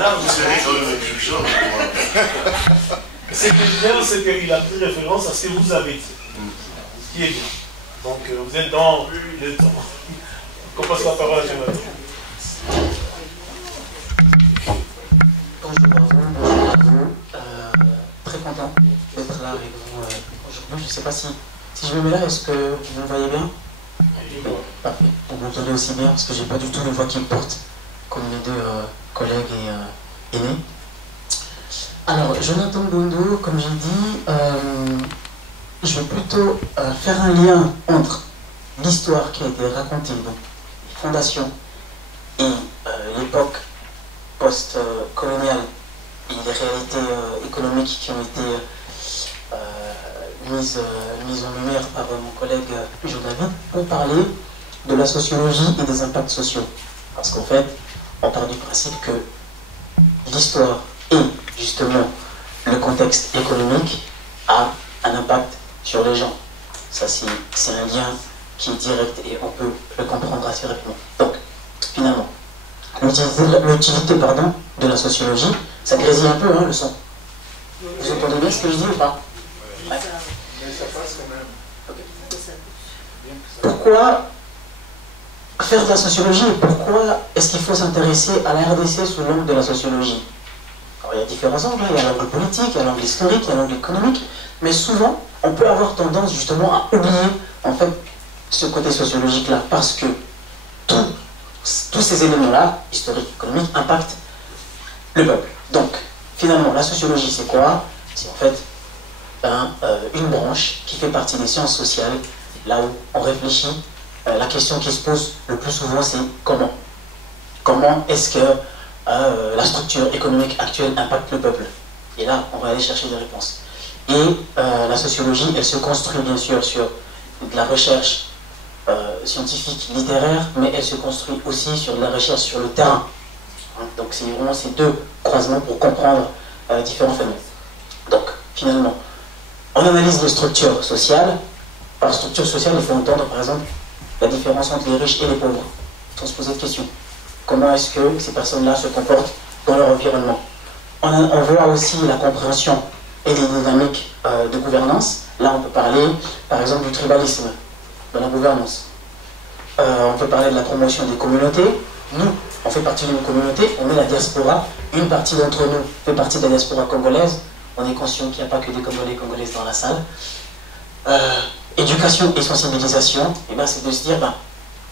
Ce qui est bien, c'est qu'il a pris référence à ce que vous avez dit. Ce qui est bien. Donc, vous êtes dans le temps. On passe la parole à Jonathan. Bonjour, très content d'être là avec vous aujourd'hui. Je ne sais pas si je me mets là, est-ce que vous me voyez bien? Parfait. Vous m'entendez aussi bien parce que j'ai pas du tout une voix qui me porte comme mes deux collègues et aînés. Alors, Jonathan Bondo, comme j'ai dit, je vais plutôt faire un lien entre l'histoire qui a été racontée, donc les fondations et l'époque post-coloniale et les réalités économiques qui ont été mises en lumière par mon collègue Jonathan pour parler de la sociologie et des impacts sociaux. Parce qu'en fait, on part du principe que l'histoire et justement le contexte économique a un impact sur les gens. Ça, c'est un lien qui est direct et on peut le comprendre assez rapidement. Donc, finalement, l'utilité de la sociologie, ça grésille un peu le son. Vous entendez bien ce que je dis ou pas? Ouais. Pourquoi faire de la sociologie et pourquoi est-ce qu'il faut s'intéresser à la RDC sous l'angle de la sociologie? Alors, il y a différents angles, il y a l'angle politique, il y a l'angle historique, il y a l'angle économique, mais souvent, on peut avoir tendance justement à oublier en fait ce côté sociologique-là, parce que tous ces éléments-là, historiques, économiques, impactent le peuple. Donc, finalement, la sociologie, c'est quoi? C'est en fait une branche qui fait partie des sciences sociales, là où on réfléchit. La question qui se pose le plus souvent, c'est comment? Comment est-ce que la structure économique actuelle impacte le peuple? Et là, on va aller chercher des réponses. Et la sociologie, elle se construit bien sûr sur de la recherche scientifique, littéraire, mais elle se construit aussi sur de la recherche sur le terrain. Donc c'est vraiment ces deux croisements pour comprendre différents phénomènes. Donc, finalement, on analyse les structures sociales. Par structure sociale, il faut entendre, par exemple, la différence entre les riches et les pauvres. Il faut se poser de questions. Comment est-ce que ces personnes-là se comportent dans leur environnement? On voit aussi la compréhension et les dynamiques de gouvernance. Là, on peut parler, par exemple, du tribalisme dans la gouvernance. On peut parler de la promotion des communautés. Nous, on fait partie d'une communauté, on est la diaspora. Une partie d'entre nous fait partie de la diaspora congolaise. On est conscient qu'il n'y a pas que des Congolais et Congolaises dans la salle. Éducation et sensibilisation, et c'est de se dire,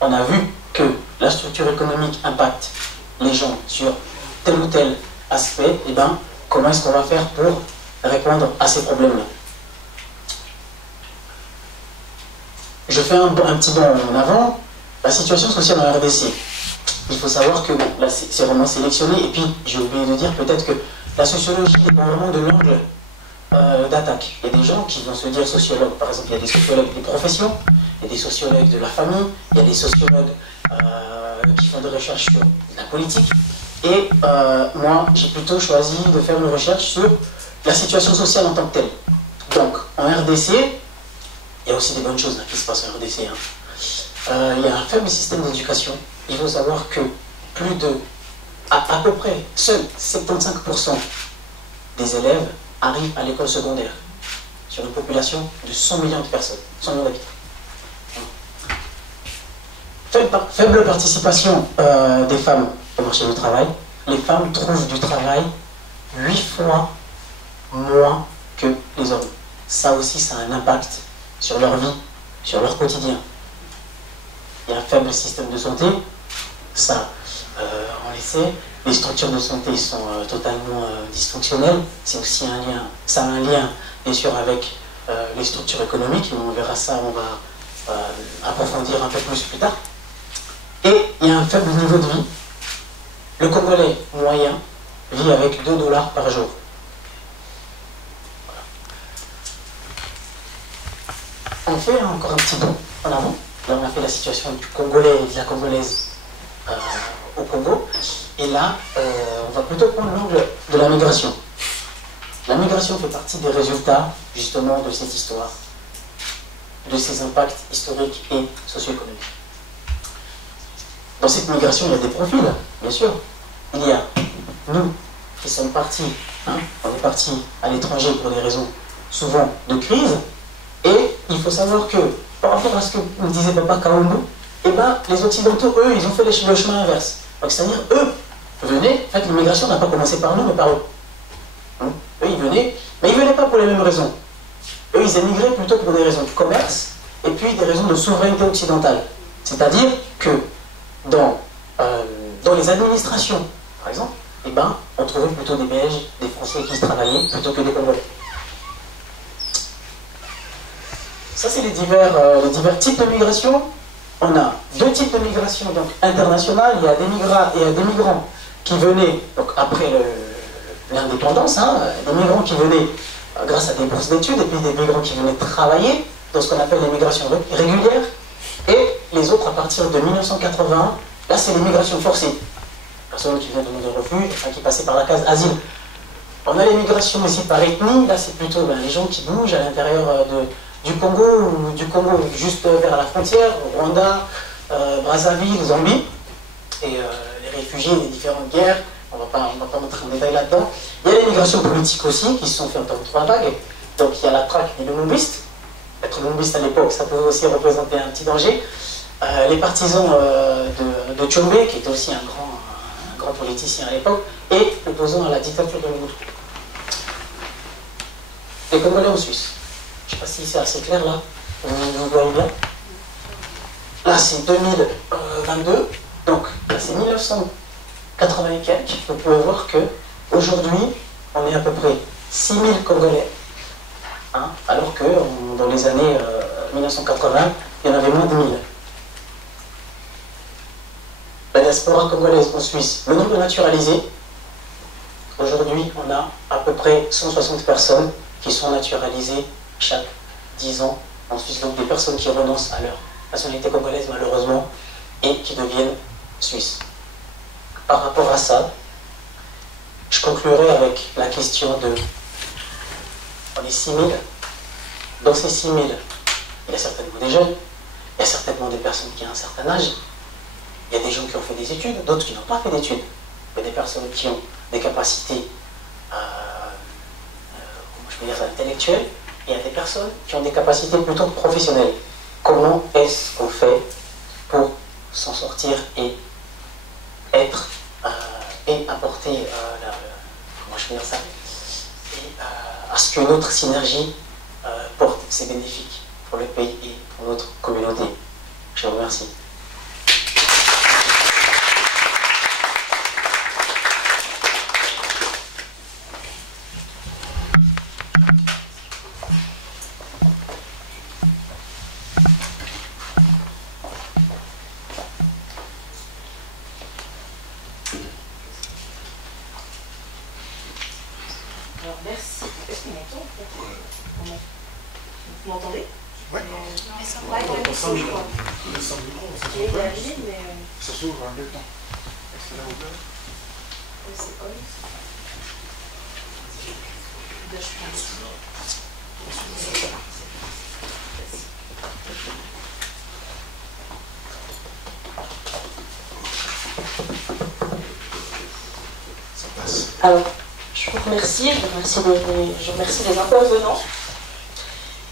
on a vu que la structure économique impacte les gens sur tel ou tel aspect, comment est-ce qu'on va faire pour répondre à ces problèmes-là? Je fais un petit bond en avant. La situation sociale en RDC. Il faut savoir que là, c'est vraiment sélectionné. Et puis, j'ai oublié de dire peut-être que la sociologie dépend vraiment de l'angle d'attaque. Il y a des gens qui vont se dire sociologues. Par exemple, il y a des sociologues des professions, il y a des sociologues de la famille, il y a des sociologues qui font des recherches sur la politique. Et moi, j'ai plutôt choisi de faire une recherche sur la situation sociale en tant que telle. Donc, en RDC, il y a aussi des bonnes choses qui se passent en RDC. Il y a un faible système d'éducation. Il faut savoir que à peu près, seuls 75% des élèves arrivent à l'école secondaire sur une population de 100 millions de personnes, 100 millions d'habitants. Faible participation des femmes au marché du travail. Les femmes trouvent du travail 8 fois moins que les hommes. Ça aussi, ça a un impact sur leur vie, sur leur quotidien. Il y a un faible système de santé, ça, on le sait. Les structures de santé sont totalement dysfonctionnelles. C'est aussi un lien, ça a un lien, bien sûr, avec les structures économiques, mais on verra ça, on va approfondir un peu plus tard. Et il y a un faible niveau de vie. Le Congolais moyen vit avec 2 $ par jour. On fait encore un petit bond en avant. Là, on a fait la situation du Congolais et de la Congolaise au Congo. Et là, on va plutôt prendre l'angle de la migration. La migration fait partie des résultats, justement, de cette histoire, de ses impacts historiques et socio-économiques. Dans cette migration, il y a des profils, bien sûr. Il y a nous qui sommes partis, hein, on est partis à l'étranger pour des raisons souvent de crise, et il faut savoir que par rapport à ce que nous disait Papa Kaoumou, eh ben, les Occidentaux, eux, ils ont fait le chemin inverse. C'est-à-dire, eux, venaient, en fait, l'immigration n'a pas commencé par nous, mais par eux. Hein? Eux, ils venaient, mais ils ne venaient pas pour les mêmes raisons. Eux, ils émigraient plutôt pour des raisons de commerce, et puis des raisons de souveraineté occidentale. C'est-à-dire que dans les administrations, par exemple, eh ben, on trouvait plutôt des Belges, des Français qui se travaillaient, plutôt que des Congolais. Ça, c'est les divers types de migration. On a deux types de migration donc, internationales. Il y a des migrants qui venaient donc, après l'indépendance, hein, des migrants qui venaient grâce à des bourses d'études, et puis des migrants qui venaient travailler dans ce qu'on appelle les migrations régulières. Et les autres, à partir de 1981, là, c'est les migrations forcées. Personnes qui viennent demander refuge, enfin, qui passaient par la case asile. On a les migrations aussi par ethnie. Là, c'est plutôt les gens qui bougent à l'intérieur du Congo, ou du Congo juste vers la frontière, Rwanda, Brazzaville, Zambie, et les réfugiés des différentes guerres, on ne va pas entrer en détail là-dedans. Il y a les migrations politiques aussi, qui se sont faites en 3 vagues. Donc il y a la traque et le lumumbiste. Être lumumbiste à l'époque, ça pouvait aussi représenter un petit danger. Les partisans de Tchombe, qui était aussi un grand politicien à l'époque, et l'opposant à la dictature de Mobutu. Les Congolais en Suisse. Je ne sais pas si c'est assez clair là, vous voyez bien. Là c'est 2022, donc là c'est 1980 et quelques. Vous pouvez voir que aujourd'hui on est à peu près 6000 Congolais, hein, alors que dans les années 1980, il y en avait moins de 1000. La diaspora congolaise en Suisse, le nombre naturalisé, aujourd'hui on a à peu près 160 personnes qui sont naturalisées chaque 10 ans en Suisse, donc des personnes qui renoncent à leur nationalité congolaise malheureusement et qui deviennent suisses. Par rapport à ça, je conclurai avec la question de on est 6000, dans ces 6000, il y a certainement des jeunes, il y a certainement des personnes qui ont un certain âge, il y a des gens qui ont fait des études, d'autres qui n'ont pas fait d'études, il y a des personnes qui ont des capacités comment je peux dire ça, intellectuelles. Il y a des personnes qui ont des capacités plutôt professionnelles. Comment est-ce qu'on fait pour s'en sortir et être et apporter comment je peux dire ça, et à ce que notre synergie porte ses bénéfices pour le pays et pour notre communauté. Je vous remercie. Vous m'entendez? Oui. Ça s'ouvre en deux temps. Est-ce que là ouvert? C'est on. Ça passe. Alors, je vous remercie, je remercie les intervenants.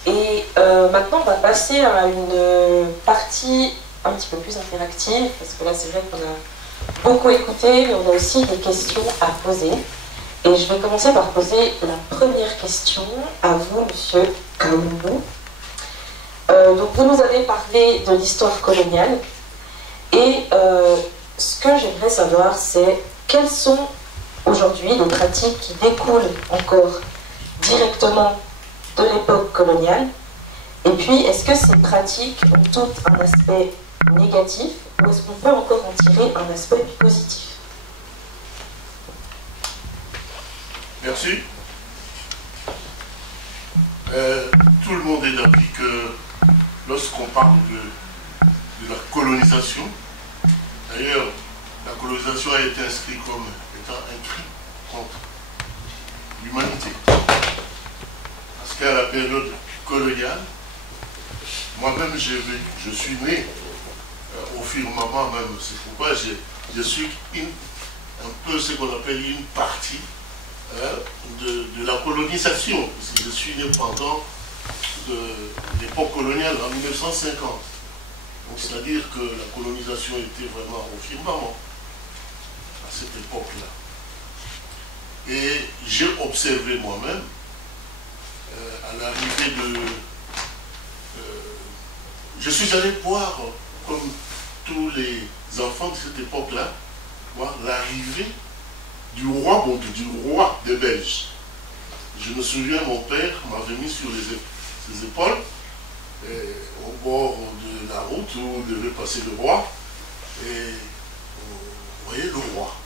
Et maintenant, on va passer à une partie un petit peu plus interactive, parce que là, c'est vrai qu'on a beaucoup écouté, mais on a aussi des questions à poser. Et je vais commencer par poser la première question à vous, monsieur Kaoumou. Donc, vous nous avez parlé de l'histoire coloniale. Et ce que j'aimerais savoir, c'est quelles sont aujourd'hui les pratiques qui découlent encore directement de l'époque coloniale, et puis est-ce que ces pratiques ont toutes un aspect négatif ou est-ce qu'on peut encore en tirer un aspect positif? Merci. Tout le monde est d'avis que lorsqu'on parle de la colonisation, d'ailleurs la colonisation a été inscrite comme étant un crime contre l'humanité. Parce qu'à la période coloniale, moi-même je suis né au firmament même. C'est pourquoi je suis un peu ce qu'on appelle une partie de la colonisation. Je suis né pendant l'époque coloniale, en 1950. Donc c'est-à-dire que la colonisation était vraiment au firmament à cette époque-là. Et j'ai observé moi-même, à l'arrivée de... je suis allé voir, comme tous les enfants de cette époque-là, voir l'arrivée du roi, du roi des Belges. Je me souviens, mon père m'avait mis sur ses épaules, au bord de la route où devait passer le roi, et vous voyez le roi.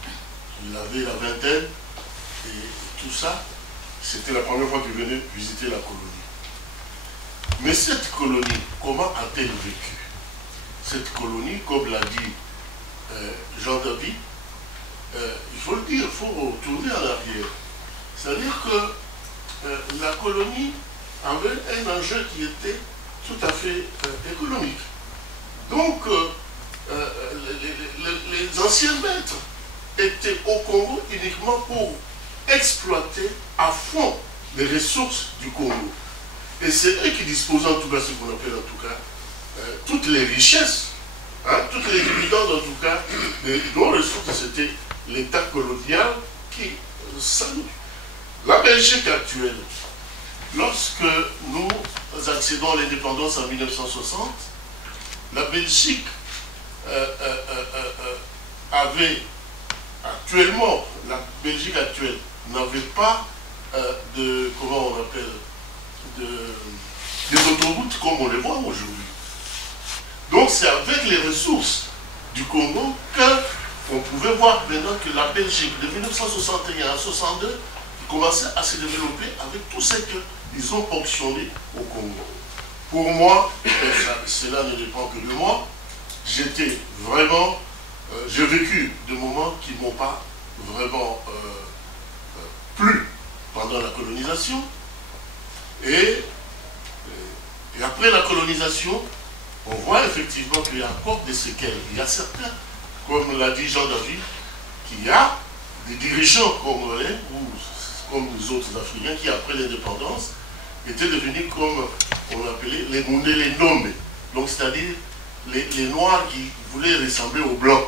Il avait la vingtaine, et tout ça, c'était la première fois qu'il venait visiter la colonie. Mais cette colonie, comment a-t-elle vécu? Cette colonie, comme l'a dit Jean-David, il faut le dire, il faut retourner à l'arrière. C'est-à-dire que la colonie avait un enjeu qui était tout à fait économique. Donc, les anciens maîtres étaient au Congo uniquement pour exploiter à fond les ressources du Congo. Et c'est eux qui disposaient, en tout cas, ce qu'on appelle en tout cas, toutes les richesses, hein, toutes les dividendes, en tout cas, de nos ressources, c'était l'État colonial qui salue. La Belgique actuelle, lorsque nous accédons à l'indépendance en 1960, la Belgique avait actuellement, la Belgique actuelle n'avait pas de, comment on appelle, des autoroutes comme on les voit aujourd'hui. Donc c'est avec les ressources du Congo qu'on pouvait voir maintenant que la Belgique de 1961 à 1962 commençait à se développer avec tout ce qu'ils ont ponctionné au Congo. Pour moi, cela ne dépend que de moi, j'étais vraiment, j'ai vécu des moments qui ne m'ont pas vraiment plu pendant la colonisation. Et après la colonisation, on voit effectivement qu'il y a encore des séquelles. Il y a certains, comme l'a dit Jean-David, qu'il y a des dirigeants congolais ou comme les autres Africains qui, après l'indépendance, étaient devenus comme on appelait les Moundé, les nommés. Donc, c'est-à-dire les Noirs qui voulaient ressembler aux Blancs.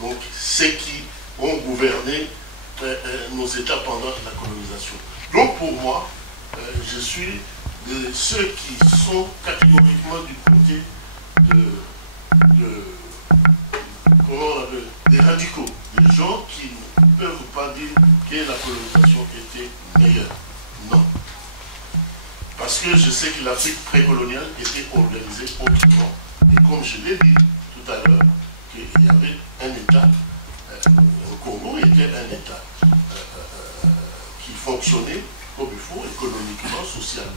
Donc, ceux qui ont gouverné nos États pendant la colonisation. Donc, pour moi, je suis de ceux qui sont catégoriquement du côté comment on appelle, des radicaux, des gens qui ne peuvent pas dire que la colonisation était meilleure. Non. Parce que je sais que l'Afrique précoloniale était organisée autrement. Et comme je l'ai dit tout à l'heure, qu'il y avait un État, le Congo était un État qui fonctionnait comme il faut, économiquement, socialement.